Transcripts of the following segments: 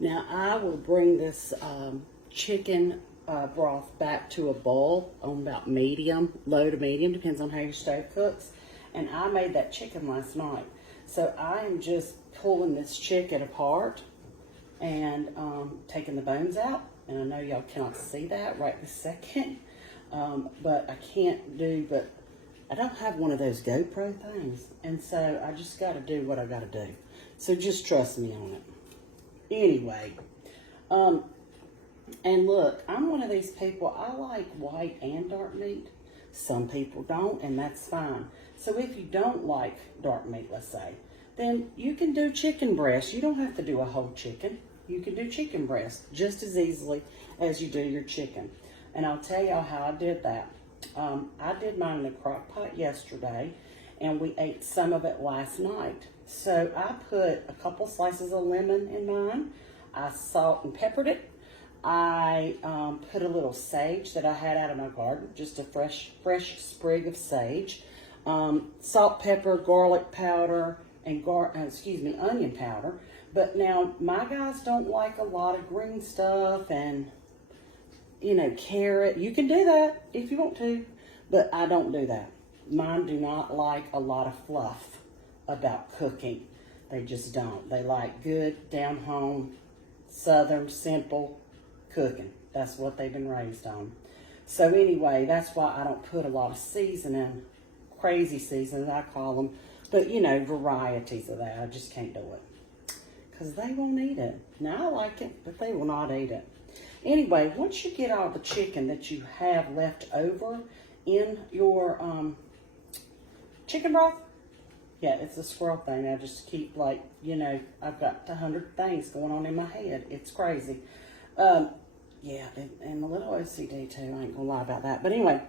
Now I will bring this chicken broth back to a boil on about medium, low to medium, depends on how your stove cooks. And I made that chicken last night. So I am just pulling this chicken apart and taking the bones out. And I know y'all cannot see that right this second, but I can't do, but I don't have one of those GoPro things. And so I just got to do what I got to do. So just trust me on it. Anyway, and look, I'm one of these people, I like white and dark meat. Some people don't, and that's fine. So if you don't like dark meat, let's say, then you can do chicken breast. You don't have to do a whole chicken. You can do chicken breast just as easily as you do your chicken. And I'll tell y'all how I did that. I did mine in a crock pot yesterday, and we ate some of it last night. So I put a couple slices of lemon in mine. I salt and peppered it. I put a little sage that I had out of my garden, just a fresh sprig of sage. Salt, pepper, garlic powder, and onion powder. But now my guys don't like a lot of green stuff and, you know, carrot. You can do that if you want to, but I don't do that. Mine do not like a lot of fluff about cooking. They just don't. They like good, down home, southern, simple cooking. That's what they've been raised on. So anyway, that's why I don't put a lot of seasoning, crazy seasonings I call them, but you know, varieties of that. I just can't do it because they won't eat it. Now I like it, but they will not eat it. Anyway, once you get all the chicken that you have left over in your chicken broth, yeah, it's a squirrel thing. I just keep, like, you know, I've got 100 things going on in my head. It's crazy. Yeah, and a little OCD too. I ain't gonna lie about that. But anyway,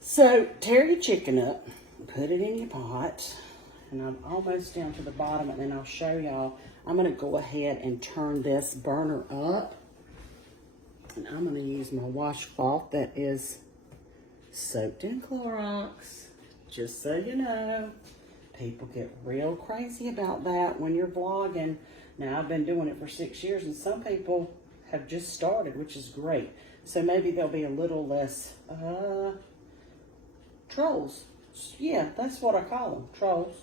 so tear your chicken up, put it in your pot, and I'm almost down to the bottom, and then I'll show y'all. I'm gonna go ahead and turn this burner up, and I'm gonna use my washcloth that is soaked in Clorox, just so you know. People get real crazy about that when you're vlogging. Now, I've been doing it for 6 years, and some people have just started, which is great. So maybe there'll be a little less trolls. Yeah, that's what I call them, trolls.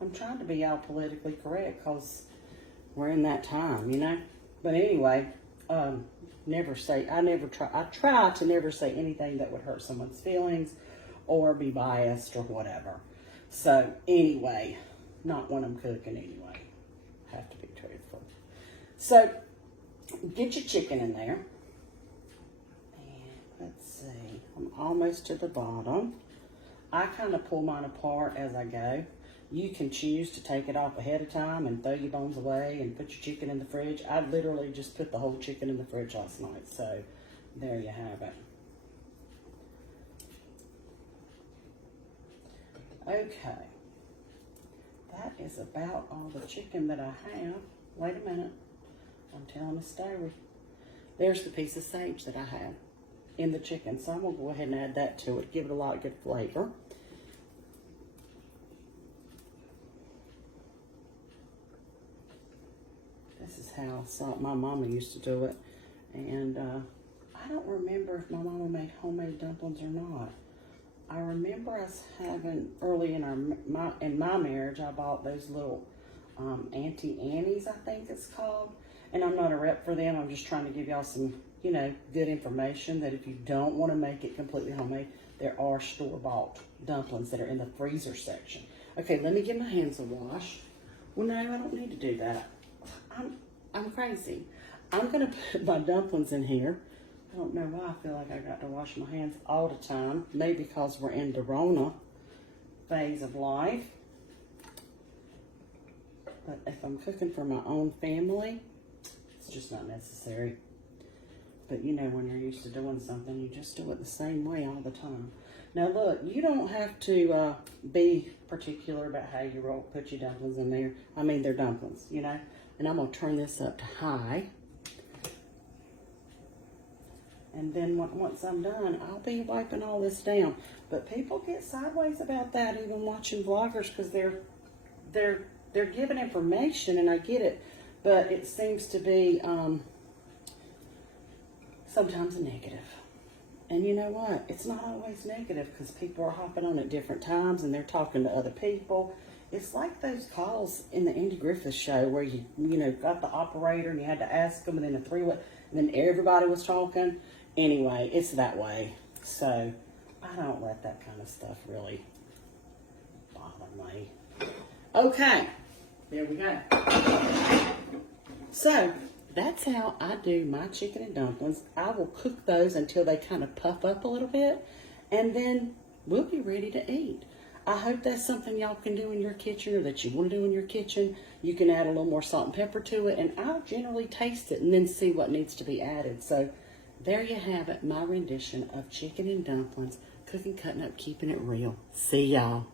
I'm trying to be all politically correct because we're in that time, you know. But anyway, I try to never say anything that would hurt someone's feelings or be biased or whatever. So anyway, not when I'm cooking anyway. Have to be truthful. So get your chicken in there. And let's see, I'm almost to the bottom. I kind of pull mine apart as I go. You can choose to take it off ahead of time and throw your bones away and put your chicken in the fridge. I literally just put the whole chicken in the fridge last night. So there you have it. Okay, that is about all the chicken that I have. Wait a minute, I'm telling a story. There's the piece of sage that I had in the chicken, so I'm gonna go ahead and add that to it, give it a lot of good flavor. This is how I saw it. My mama used to do it, and I don't remember if my mama made homemade dumplings or not. I remember us having, early in my marriage, I bought those little Auntie Annie's, I think it's called. And I'm not a rep for them. I'm just trying to give y'all some, you know, good information that if you don't want to make it completely homemade, there are store-bought dumplings that are in the freezer section. Okay, let me give my hands a wash. Well, no, I don't need to do that. I'm crazy. I'm going to put my dumplings in here. I don't know why I feel like I got to wash my hands all the time. Maybe because we're in the Rona phase of life. But if I'm cooking for my own family, it's just not necessary. But you know, when you're used to doing something, you just do it the same way all the time. Now look, you don't have to be particular about how you put your dumplings in there. I mean, they're dumplings, you know. And I'm going to turn this up to high. And then once I'm done, I'll be wiping all this down. But people get sideways about that, even watching vloggers, because they're giving information, and I get it. but it seems to be sometimes a negative. And you know what? It's not always negative because people are hopping on at different times and they're talking to other people. It's like those calls in the Andy Griffith show where you got the operator and you had to ask them, and then a three-way, and then everybody was talking. Anyway, it's that way. So I don't let that kind of stuff really bother me. Okay, there we go. So that's how I do my chicken and dumplings. I will cook those until they kind of puff up a little bit, and then we'll be ready to eat. I hope that's something y'all can do in your kitchen, or that you want to do in your kitchen. You can add a little more salt and pepper to it, and I'll generally taste it and then see what needs to be added. So there you have it, my rendition of chicken and dumplings, cooking, cutting up, keeping it real. See y'all.